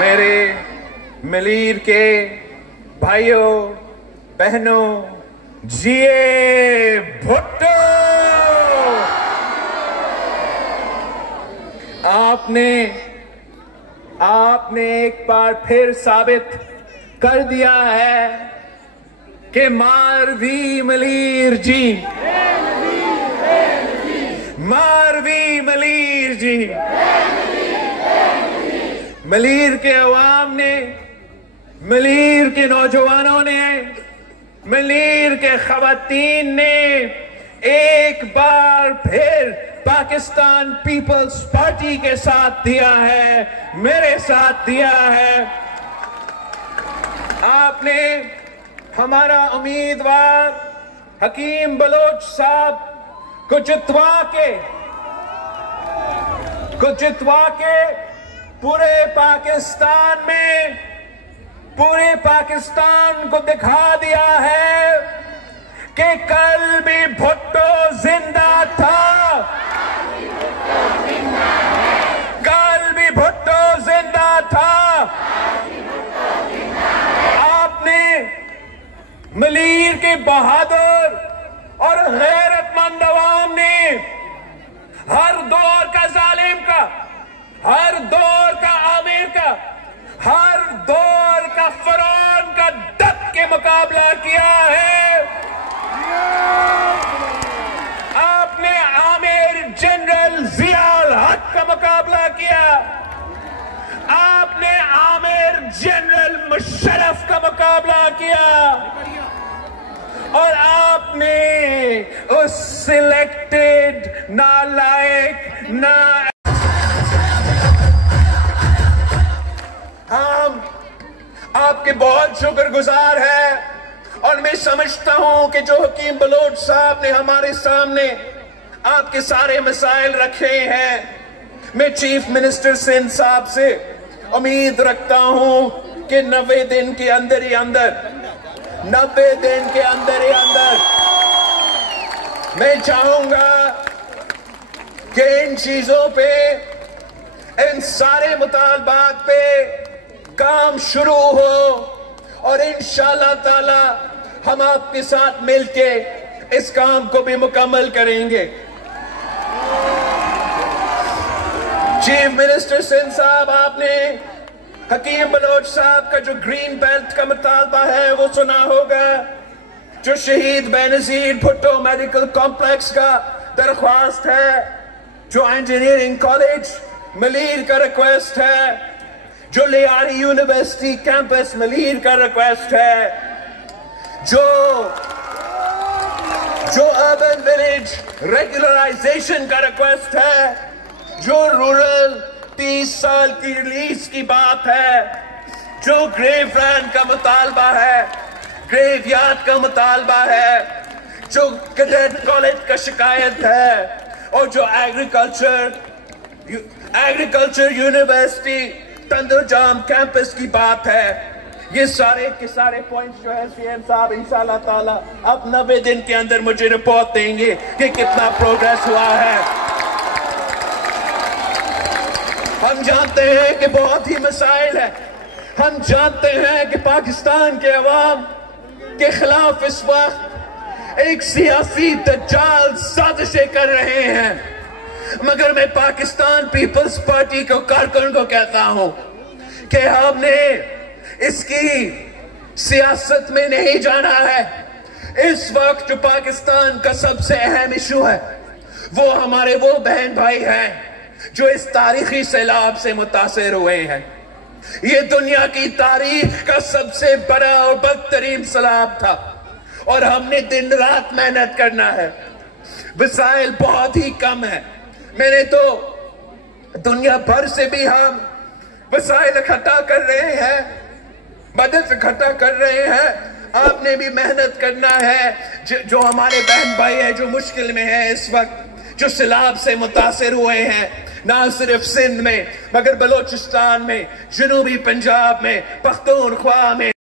میرے ملیر کے بھائیوں بہنوں، جیے بھٹو! آپ نے ایک بار پھر ثابت کر دیا ہے کہ ماروی ملیر جی، ماروی ملیر جی، ملیر کے عوام نے، ملیر کے نوجوانوں نے، ملیر کے خواتین نے ایک بار پھر پاکستان پیپلز پارٹی کے ساتھ دیا ہے، میرے ساتھ دیا ہے۔ آپ نے ہمارا امیدوار حکیم بلوچ صاحب کو جتوا کے پورے پاکستان کو دکھا دیا ہے کہ کل بھی بھٹو زندہ تھا، کل بھی بھٹو زندہ تھا۔ آپ نے ملیر کے بہادر اور غیرت مند عوام نے ہر دور کا ظالم کا، ہر دور کا عامر کا، ہر دور کا فرعون کا ڈٹ کے مقابلہ کیا ہے۔ آپ نے عامر جنرل ضیاء الحق کا مقابلہ کیا، آپ نے عامر جنرل مشرف کا مقابلہ کیا، اور آپ نے اس سلیکٹڈ نالائق ہم آپ کے بہت شکر گزار ہیں، اور میں سمجھتا ہوں کہ جو حکیم بلوچ صاحب نے ہمارے سامنے آپ کے سارے مسائل رکھے ہیں، میں چیف منسٹر سندھ صاحب سے امید رکھتا ہوں کہ 90 دن کے اندر ہی اندر میں چاہوں گا کہ ان چیزوں پہ، ان سارے مطالبات پہ کام شروع ہو، اور انشاءاللہ تعالی ہم آپ کے ساتھ مل کے اس کام کو بھی مکمل کریں گے۔ چیف منسٹر سندھ صاحب، آپ نے حکیم بلوچ صاحب کا جو گرین بیلٹ کا مطالبہ ہے وہ سنا ہوگا، جو شہید بے نظیر بھٹو میڈیکل کمپلیکس کا درخواست ہے، جو انجینئرنگ کالج ملیر کا ریکویسٹ ہے، جو لیاری یونیورسٹی کیمپس ملیر کا ریکویسٹ ہے، جو اربن ولیج ریگولرائزیشن کا ریکویسٹ ہے، جو رورل 30 سال کی ریلیز کی بات ہے، جو گریو لینڈ کا مطالبہ ہے، گریو یارڈ کا مطالبہ ہے، جو کیڈٹ کالج کا شکایت ہے، اور جو ایگریکلچر یونیورسٹی تندر جام کیمپس کی بات ہے، یہ سارے کے سارے پوائنٹس جو ہے سی ایم صاحب انشاءاللہ تعالی اب 90 دن کے اندر مجھے رپورٹ دیں گے کہ کتنا پروگریس ہوا ہے۔ ہم جانتے ہیں کہ بہت ہی مسائل ہیں، ہم جانتے ہیں کہ پاکستان کے عوام کے خلاف اس وقت ایک سیاسی دجال سازشیں کر رہے ہیں، مگر میں پاکستان پیپلز پارٹی کو کارکن کو کہتا ہوں کہ ہم نے اس کی سیاست میں نہیں جانا ہے۔ اس وقت جو پاکستان کا سب سے اہم ایشو ہے وہ ہمارے وہ بہن بھائی ہیں جو اس تاریخی سیلاب سے متاثر ہوئے ہیں۔ یہ دنیا کی تاریخ کا سب سے بڑا اور بدترین سیلاب تھا، اور ہم نے دن رات محنت کرنا ہے۔ وسائل بہت ہی کم ہیں، میں نے تو دنیا بھر سے بھی ہم وسائل اکٹھا کر رہے ہیں، مدد اکٹھا کر رہے ہیں۔ آپ نے بھی محنت کرنا ہے، جو ہمارے بہن بھائی ہیں جو مشکل میں ہیں اس وقت، جو سیلاب سے متاثر ہوئے ہیں، نہ صرف سندھ میں مگر بلوچستان میں، جنوبی پنجاب میں، پختونخوا میں۔